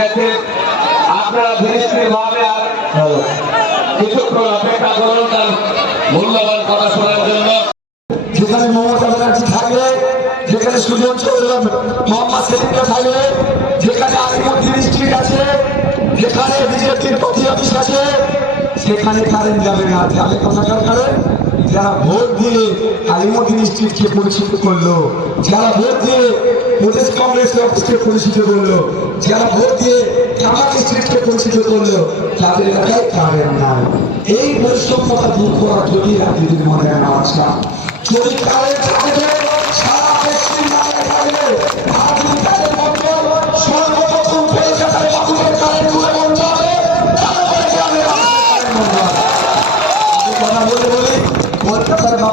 গেছেন। আপনারা কিছুক্ষণ অপেক্ষা শোনার জন্য। যেখানে মমতা ব্যানার্জি থাকবে, যেখানে সুজন চৌধুরী, মোহাম্মদ সেলিমরা থাকবে, যেখানে আলিমুদ্দিন স্ট্রিট আছে, যেখানে বিজেপির প্রতি অফিস আছে, সেখানে কারেন্ট যাবে না। যাবে কোথাকার কারেন্ট? যারা ভোট দিয়ে আলিমুদ্দিন স্ট্রিটকে পরিচিত করল, যারা ভোট দিয়ে প্রদেশ কংগ্রেস অফিসকে পরিচিত করল, যারা ভোট দিয়ে কামাল স্ট্রিটকে পরিচিত করল, তাদের এলাকায় কারেন্ট নাই। এই বৈষম্যতা দূর করা যদি রাজনীতির মনে আনা আসা যদি কারেন্ট থাকবে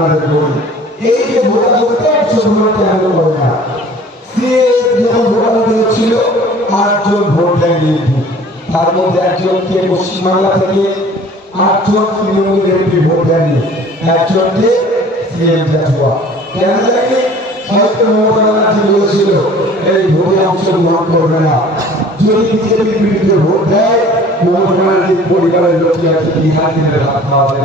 আপনাদের বলি এই যে ভোটা করতে সেগুলো করে না? সে যখন ভোটাভুটি হচ্ছিল আটজন ভোট দেয় তার মধ্যে একজনকে পশ্চিমবাংলা থেকে, আটজন তৃণমূল এমপি ভোট দেয়নি। একজনকে সিএম জাতুয়া কেন দেয়নি? হয়তো মমতা ব্যানার্জি বলেছিল, এই ভোটে অংশগ্রহণ করবে না। যদি বিজেপির বিরুদ্ধে ভোট দেয়, মমতা ব্যানার্জির পরিবারের লোকই আছে বিহার দিনের ভাত খাওয়াতে